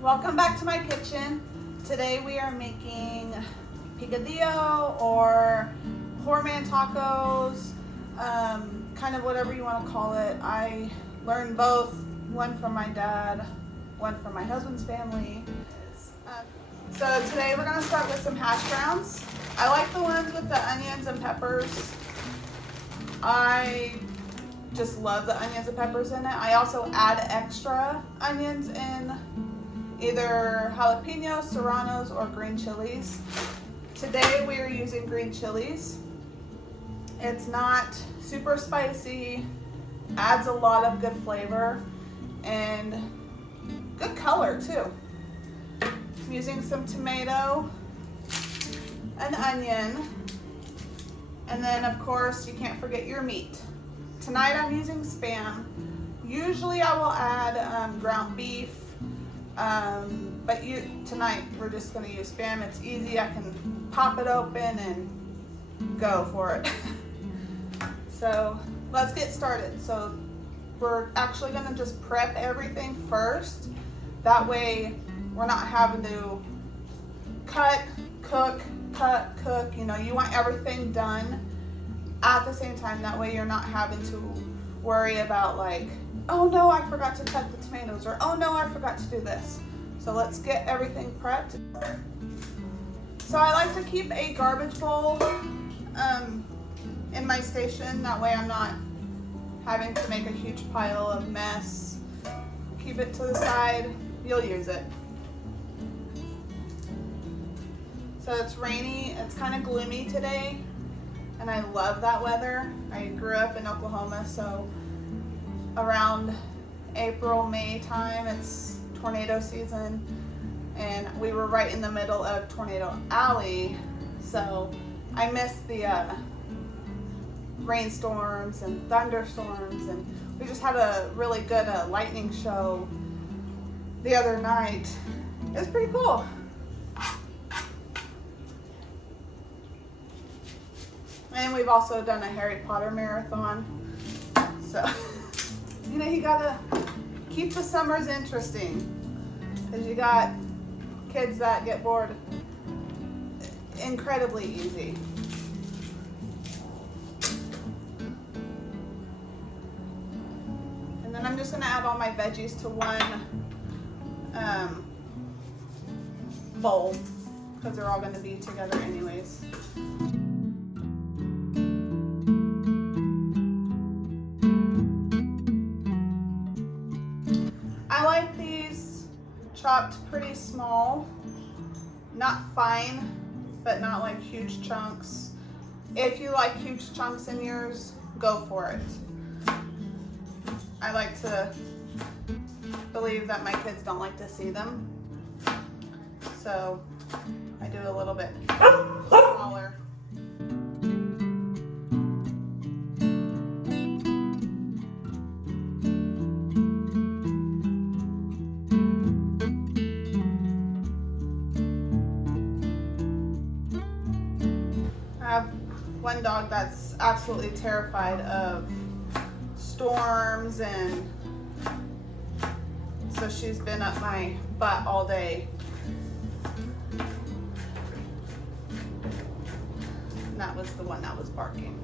Welcome back to my kitchen. Today we are making picadillo or Poorman tacos, kind of whatever you want to call it. I learned both, one from my dad, one from my husband's family. So today we're going to start with some hash browns. I like the ones with the onions and peppers. I just love the onions and peppers in it. I also add extra onions in either jalapenos, serranos, or green chilies. Today we are using green chilies. It's not super spicy, adds a lot of good flavor, and good color too. I'm using some tomato, an onion, and then of course you can't forget your meat. Tonight I'm using Spam. Usually I will add ground beef, but tonight we're just going to use Spam. It's easy. I can pop it open and go for it. So let's get started. So we're actually going to just prep everything first. That way we're not having to cut, cook. You know, you want everything done at the same time. That way you're not having to worry about like, oh no, I forgot to cut the tomatoes, or oh no, I forgot to do this. So let's get everything prepped. So I like to keep a garbage bowl in my station. That way I'm not having to make a huge pile of mess. Keep it to the side, you'll use it. So it's rainy, it's kind of gloomy today, and I love that weather. I grew up in Oklahoma, so around April, May time, it's tornado season, and we were right in the middle of Tornado Alley, so I missed the rainstorms and thunderstorms, and we just had a really good lightning show the other night. It was pretty cool. And we've also done a Harry Potter marathon, so you know, you gotta keep the summers interesting, because you got kids that get bored incredibly easy. And then I'm just gonna add all my veggies to one bowl, because they're all gonna be together anyways. I like these chopped pretty small, not fine, but not like huge chunks. If you like huge chunks in yours, go for it. I like to believe that my kids don't like to see them, so I do a little bit smaller. I have one dog that's absolutely terrified of storms, and so she's been up my butt all day. And that was the one that was barking.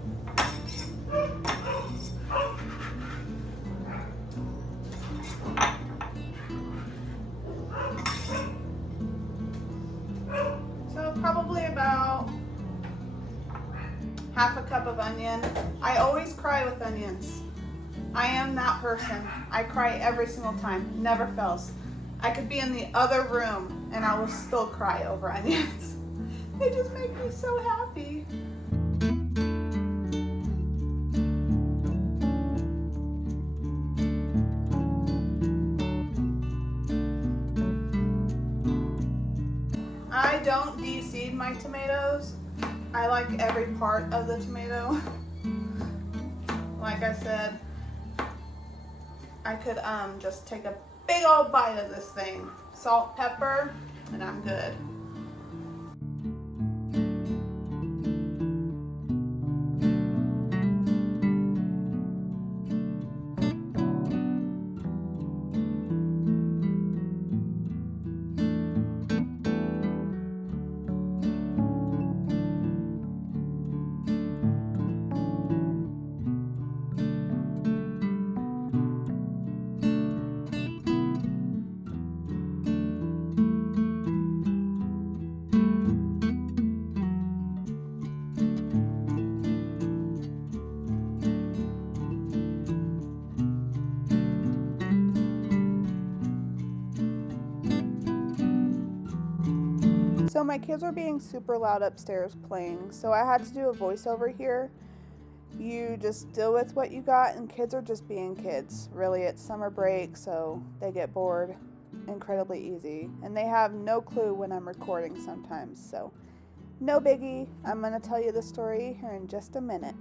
So probably about half a cup of onion. I always cry with onions. I am that person. I cry every single time, never fails. I could be in the other room and I will still cry over onions. They just make me so happy. I don't de-seed my tomatoes. I like every part of the tomato. Like I said, I could just take a big old bite of this thing. Salt, pepper, and I'm good. So my kids were being super loud upstairs playing, so I had to do a voiceover here. You just deal with what you got, and kids are just being kids. Really, it's summer break, so they get bored incredibly easy, and they have no clue when I'm recording sometimes, so no biggie. I'm going to tell you the story here in just a minute.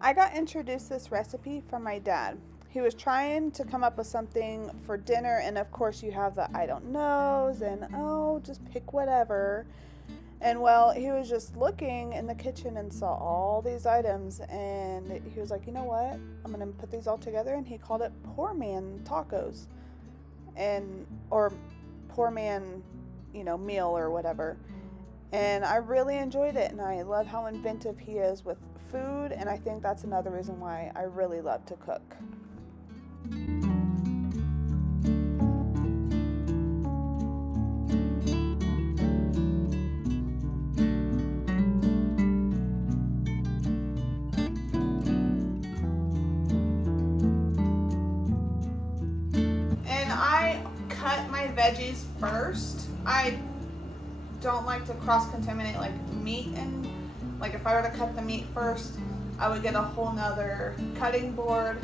I got introduced this recipe from my dad. He was trying to come up with something for dinner, and of course you have the I don't knows and oh, just pick whatever. And well, he was just looking in the kitchen and saw all these items, and he was like, you know what, I'm going to put these all together, and he called it Poorman tacos, and or Poorman, meal or whatever. And I really enjoyed it, and I love how inventive he is with food, and I think that's another reason why I really love to cook. And I cut my veggies first. I don't like to cross-contaminate like meat, and like if I were to cut the meat first, I would get a whole nother cutting board.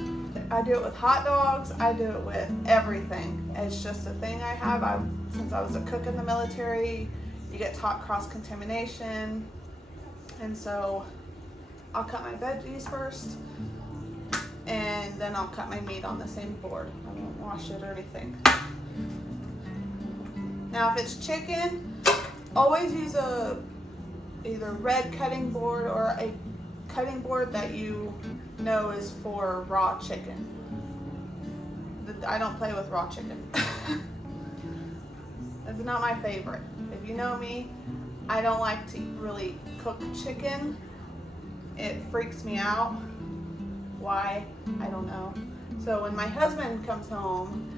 I do it with hot dogs. I do it with everything. It's just a thing I have. Since I was a cook in the military, you get taught cross-contamination. And so I'll cut my veggies first, and then I'll cut my meat on the same board. I won't wash it or anything. Now if it's chicken, always use either red cutting board or a cutting board that you know is for raw chicken. I don't play with raw chicken. It's not my favorite. If you know me, I don't like to really cook chicken. It freaks me out. Why? I don't know. So when my husband comes home,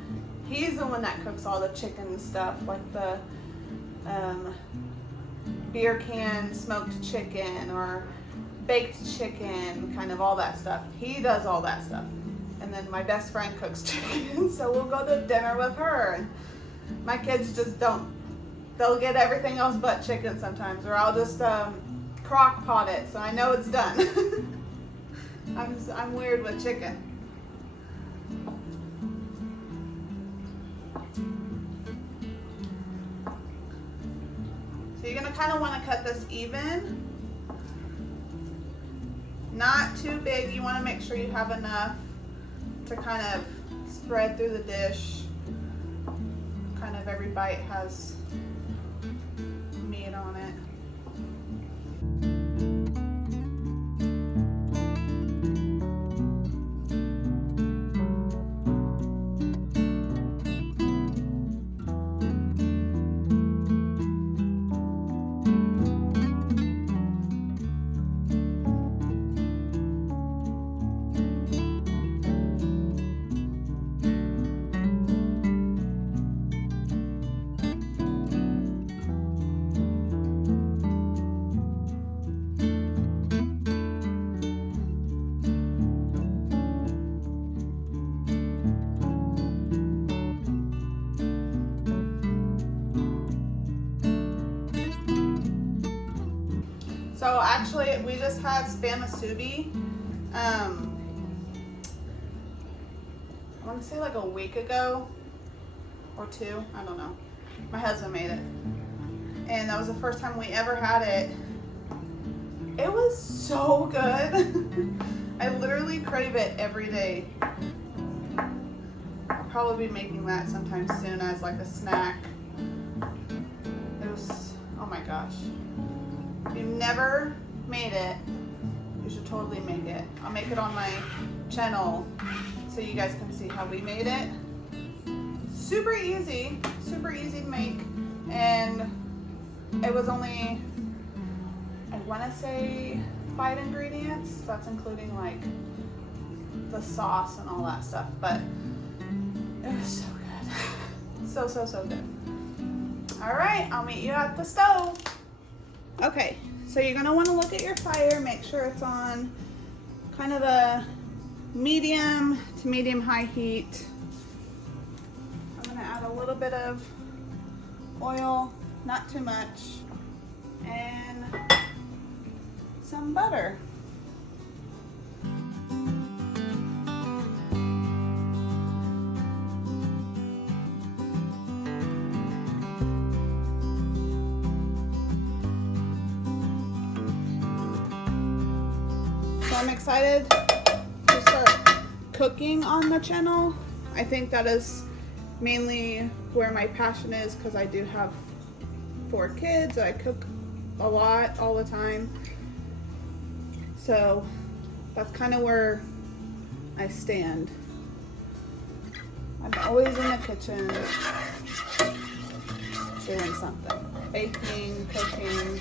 he's the one that cooks all the chicken stuff, like the beer can smoked chicken or baked chicken, kind of all that stuff. He does all that stuff. And then my best friend cooks chicken, so we'll go to dinner with her. And my kids just don't. They'll get everything else but chicken sometimes, or I'll just crock pot it so I know it's done. I'm weird with chicken. So you're gonna kind of want to cut this even. Not too big. You want to make sure you have enough to kind of spread through the dish. Kind of every bite has meat on it. So actually, we just had spam musubi. I want to say like a week ago or two. I don't know. My husband made it, and that was the first time we ever had it. It was so good. I literally crave it every day. I'll probably be making that sometime soon as like a snack. It was, oh my gosh. If you've never made it, you should totally make it. I'll make it on my channel so you guys can see how we made it. Super easy to make, and it was only, I want to say 5 ingredients. That's including like the sauce and all that stuff, but it was so good. So good. All right, I'll meet you at the stove. Okay, so you're gonna want to look at your fire, make sure it's on kind of a medium to medium high heat. I'm gonna add a little bit of oil. not too much, and some butter. So I'm excited to start cooking on the channel. I think that is mainly where my passion is, because I do have 4 kids. I cook a lot all the time. So that's kind of where I stand. I'm always in the kitchen doing something. Baking, cooking.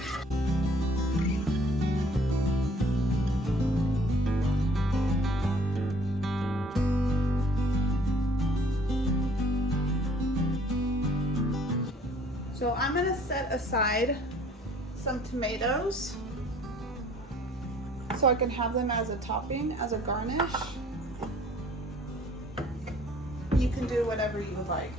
So I'm gonna set aside some tomatoes so I can have them as a topping, as a garnish. You can do whatever you would like.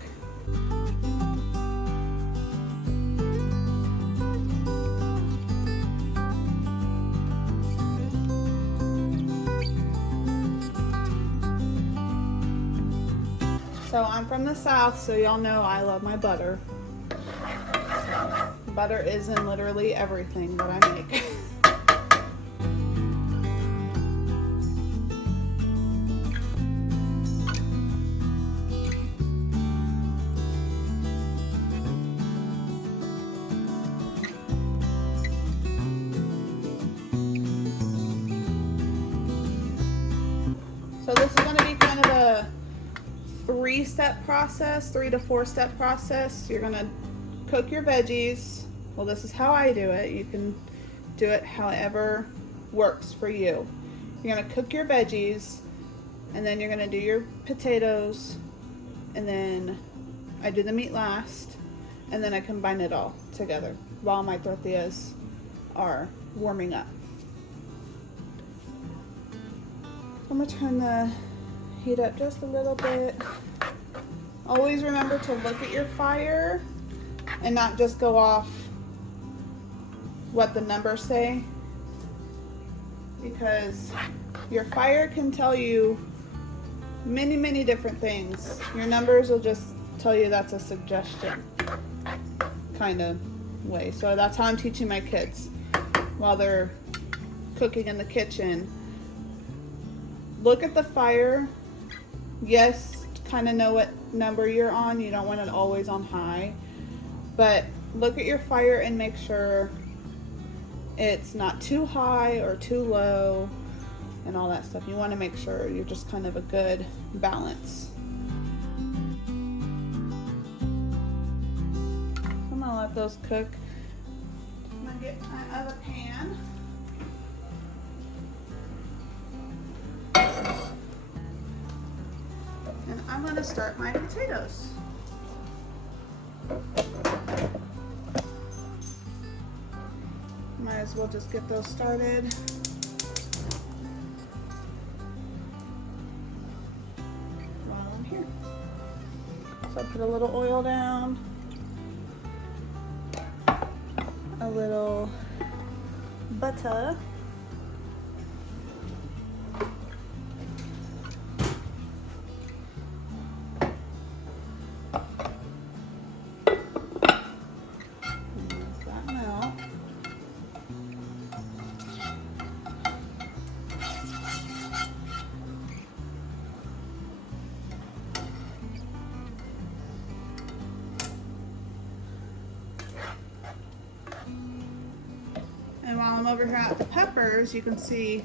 So I'm from the South, so y'all know I love my butter. Butter is in literally everything that I make. So this is going to be kind of a 3-step process, 3 to 4-step process. You're going to cook your veggies. Well, this is how I do it. You can do it however works for you. You're gonna cook your veggies, and then you're gonna do your potatoes, and then I do the meat last, and then I combine it all together while my tortillas are warming up. I'm gonna turn the heat up just a little bit. Always remember to look at your fire and not just go off what the numbers say, because your fire can tell you many different things. Your numbers will just tell you that's a suggestion kind of way. So that's how I'm teaching my kids while they're cooking in the kitchen. Look at the fire. Yes, kind of know what number you're on. You don't want it always on high, but look at your fire and make sure it's not too high or too low and all that stuff. You want to make sure you're just kind of a good balance. I'm gonna let those cook. I'm gonna get my other pan. And I'm gonna start my potatoes. Might as well just get those started. While I'm here. So I put a little oil down, a little butter, and while I'm over here at the peppers, you can see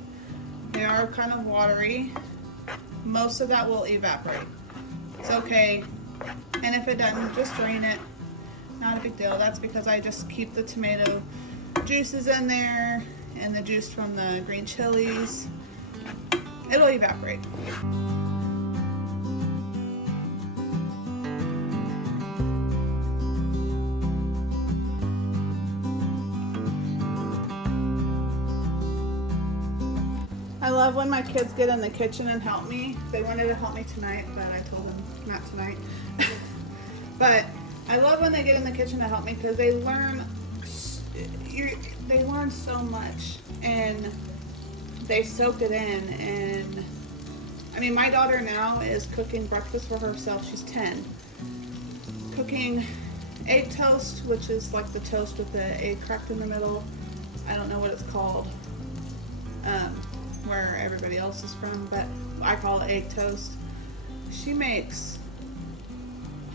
they are kind of watery. Most of that will evaporate. It's okay. And if it doesn't, just drain it. Not a big deal. That's because I just keep the tomato juices in there and the juice from the green chilies. It'll evaporate. I love when my kids get in the kitchen and help me. They wanted to help me tonight, but I told them not tonight. But I love when they get in the kitchen to help me because they learn so much and they soak it in. And I mean, my daughter now is cooking breakfast for herself. She's 10. Cooking egg toast, which is like the toast with the egg cracked in the middle. I don't know what it's called, where everybody else is from, but I call it egg toast. She makes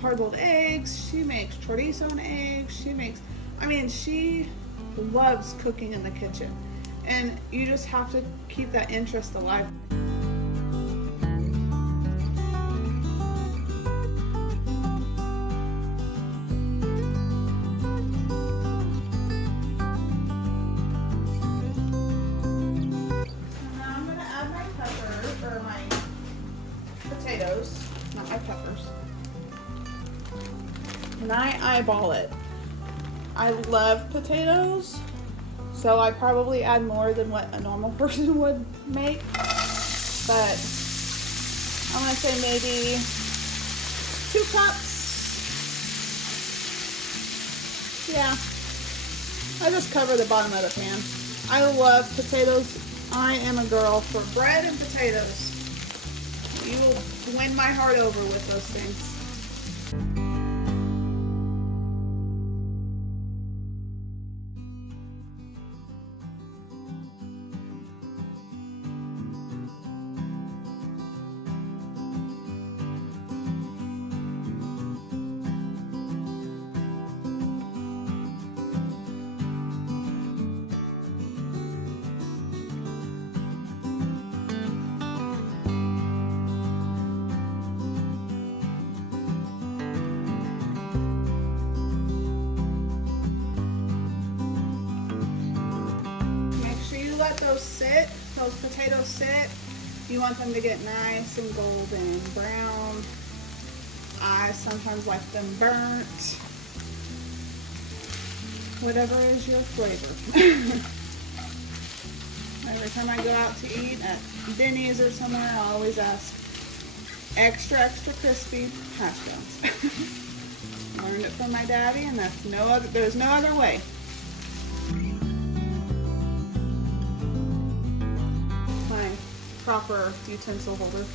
hard-boiled eggs. She makes chorizo and eggs. She loves cooking in the kitchen. And you just have to keep that interest alive. Potatoes, not my peppers. And I eyeball it. I love potatoes, so I probably add more than what a normal person would make. But I'm gonna say maybe 2 cups. Yeah. I just cover the bottom of the pan. I love potatoes. I am a girl for bread and potatoes. You will win my heart over with those things. Let those potatoes sit. You want them to get nice and golden brown. I sometimes like them burnt. Whatever is your flavor. Every time I go out to eat at Denny's or somewhere, I always ask extra crispy hash browns. Learned it from my daddy, and there's no other way. Proper utensil holder.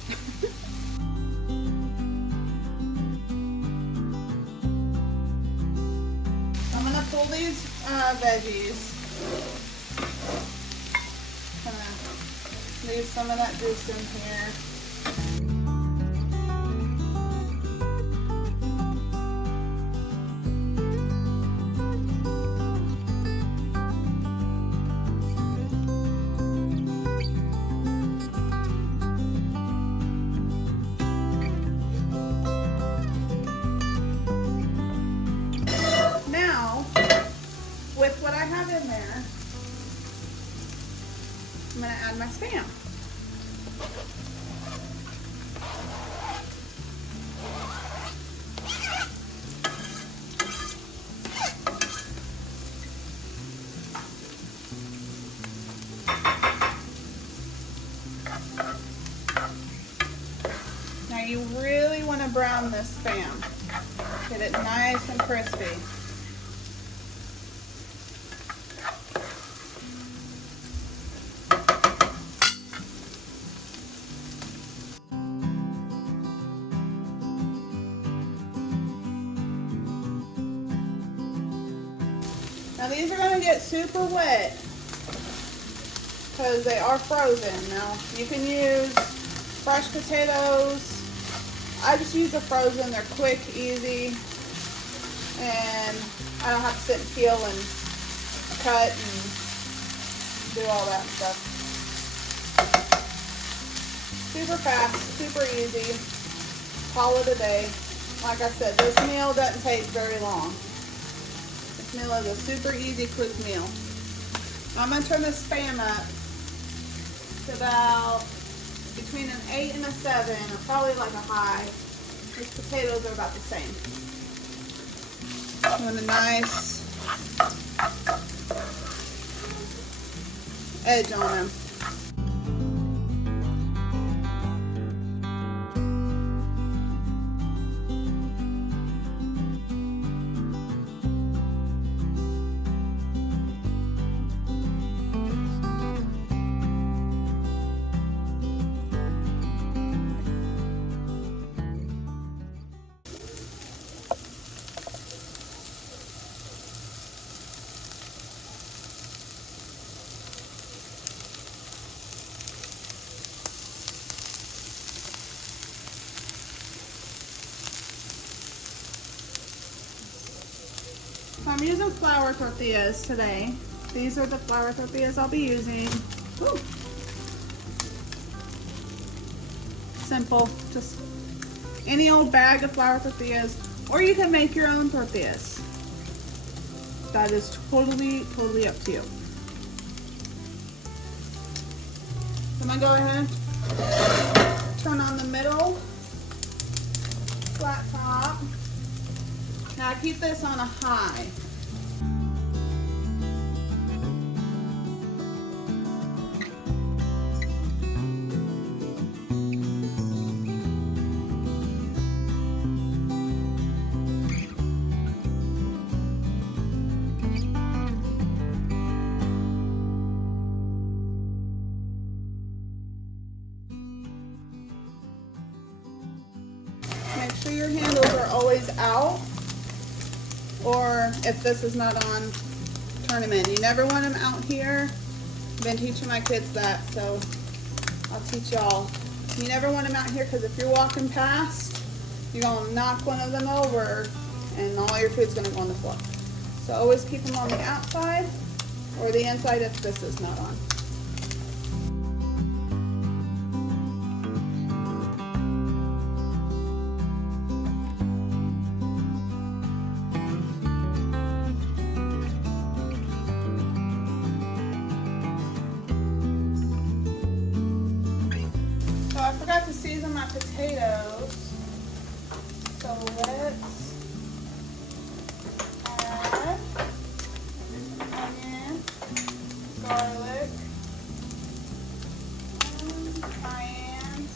I'm gonna pull these veggies. Gonna leave some of that juice in here. With what I have in there, I'm going to add my Spam. Now you really want to brown this Spam. Get it nice and crispy. Now these are going to get super wet because they are frozen. Now you can use fresh potatoes. I just use the frozen. They're quick, easy, and I don't have to sit and peel and cut and do all that stuff. Super fast, super easy. Call it a day. Like I said, this meal doesn't take very long. This meal is a super easy, quick meal. I'm going to turn this Spam up to about between an 8 and a 7, or probably like a high. These potatoes are about the same. And a nice edge on them. So I'm using flour tortillas today. These are the flour tortillas I'll be using. Woo. Simple, just any old bag of flour tortillas, or you can make your own tortillas. That is totally up to you. I'm gonna go ahead, turn on the middle, flat top. Now keep this on a high. Make sure your handles are always out, or if this is not on, turn them in. You never want them out here. I've been teaching my kids that, so I'll teach y'all. You never want them out here, because if you're walking past, you're going to knock one of them over and all your food's going to go on the floor. So always keep them on the outside or the inside if this is not on. I forgot to season my potatoes, so let's add onion, garlic, cayenne,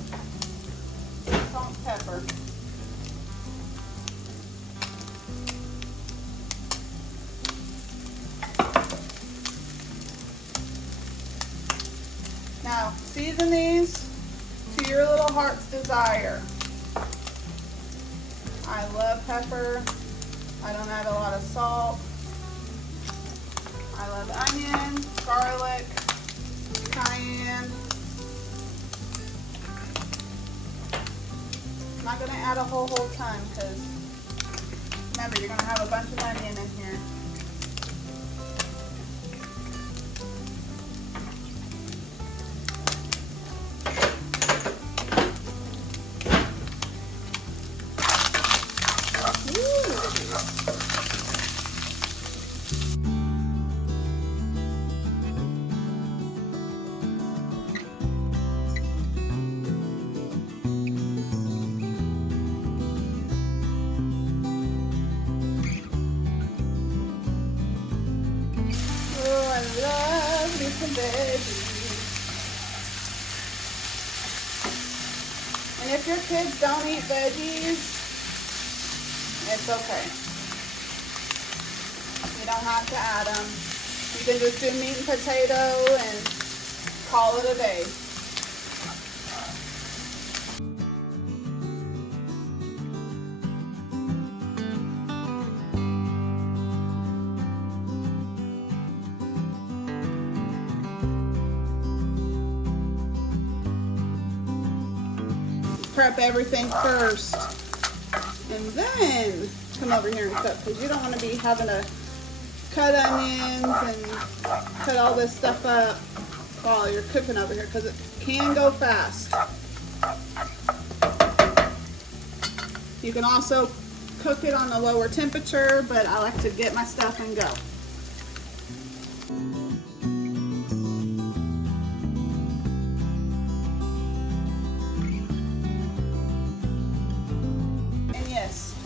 salt, and pepper. Now, season these to your little heart's desire. I love pepper. I don't add a lot of salt. I love onion, garlic, cayenne. I'm not going to add a whole ton because remember, you're going to have a bunch of onion in here. Veggies. And if your kids don't eat veggies, it's okay. You don't have to add them. You can just do meat and potato and call it a day. Prep everything first and then come over here and cook, because you don't want to be having to cut onions and cut all this stuff up while you're cooking over here, because it can go fast. You can also cook it on a lower temperature, but I like to get my stuff and go.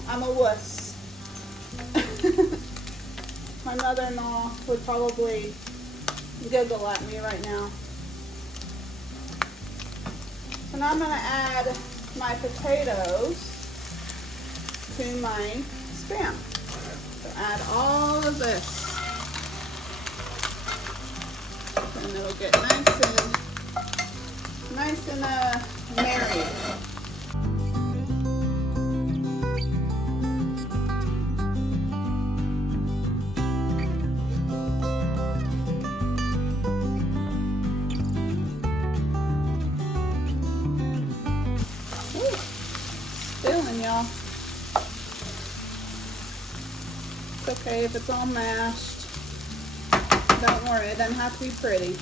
I'm a wuss. My mother-in-law would probably giggle at me right now. So now I'm going to add my potatoes to my Spam. So add all of this. And it'll get nice and married. It's okay if it's all mashed. Don't worry, it doesn't have to be pretty.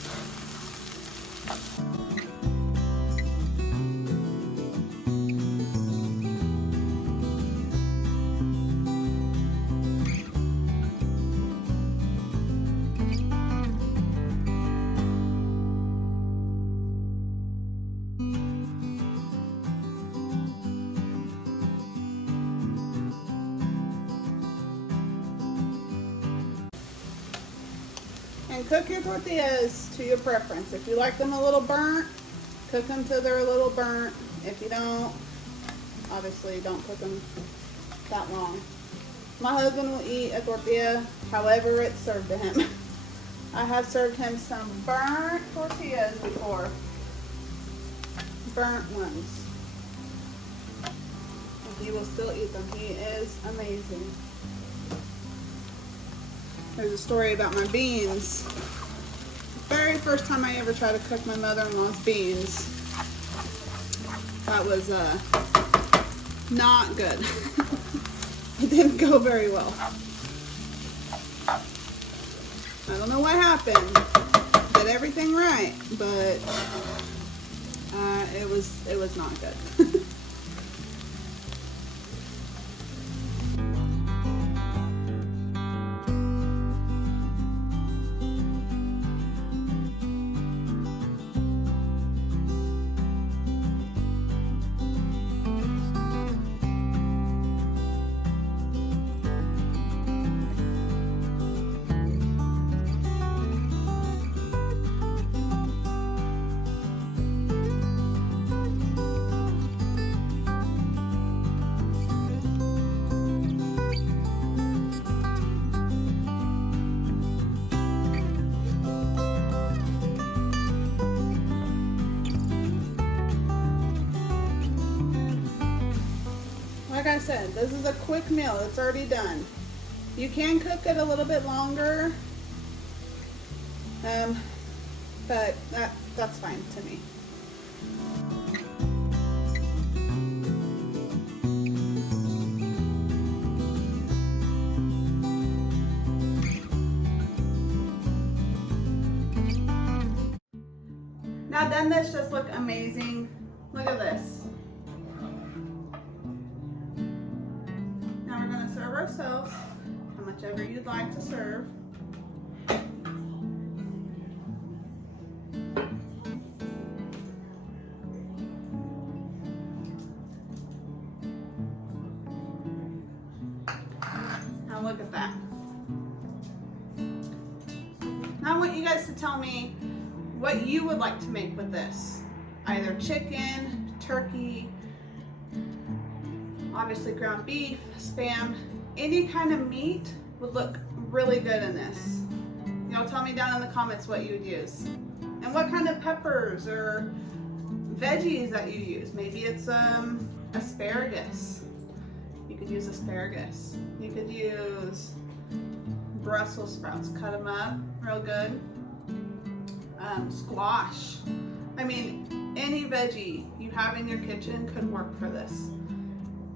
And cook your tortillas to your preference. If you like them a little burnt, cook them till they're a little burnt. If you don't, obviously don't cook them that long. My husband will eat a tortilla however it's served to him. I have served him some burnt tortillas before. Burnt ones. And he will still eat them. He is amazing. There's a story about my beans. The very first time I ever tried to cook my mother-in-law's beans, that was not good. It didn't go very well. I don't know what happened. Did everything right, but it was not good. Like I said, this is a quick meal. It's already done. You can cook it a little bit longer, but that's fine to me. Now, doesn't this just look amazing? Look at this. Now we're going to serve ourselves how much ever you'd like to serve. Now look at that. Now I want you guys to tell me what you would like to make with this. Either chicken, turkey, obviously ground beef, Spam, any kind of meat would look really good in this. Y'all tell me down in the comments what you would use. And what kind of peppers or veggies that you use. Maybe it's asparagus. You could use asparagus. You could use Brussels sprouts. Cut them up real good. Squash. I mean, any veggie you have in your kitchen could work for this.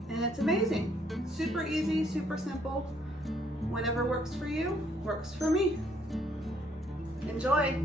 And it's amazing. Super easy, super simple. Whatever works for you, works for me. Enjoy.